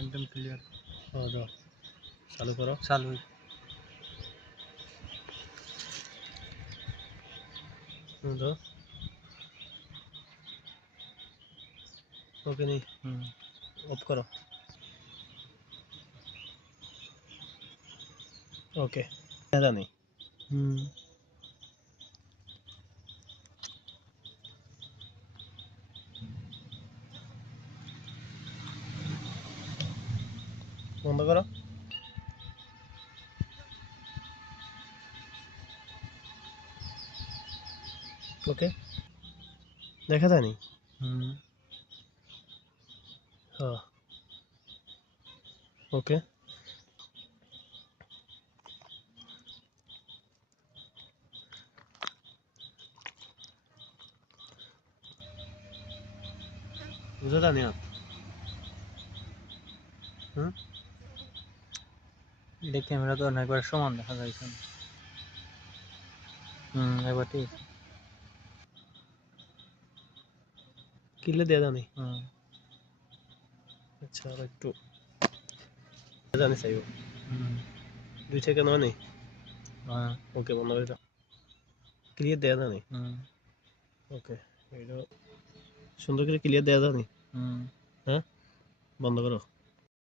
একদম ক্লিয়ার। দাও চালু করো। চালু। দাও ওকে नहीं ऑफ करो ओके ज़्यादा नहीं बंद करो ओके देखा था नहीं हाँ ओके बुझा था नहीं आप এটা ক্যামেরা তো না একবার সমান দেখা যাইছে। একবার ঠিক। किले दे था नहीं अच्छा एक तो जाने सही हो দুই সেকেন্ড হয় নাই ওকে বন্ধ করে দাও ক্লিয়ার দেয়া দাও নি ওকে এটা সুন্দর করে ক্লিয়ার দেয়া দাও নি হ্যাঁ বন্ধ করো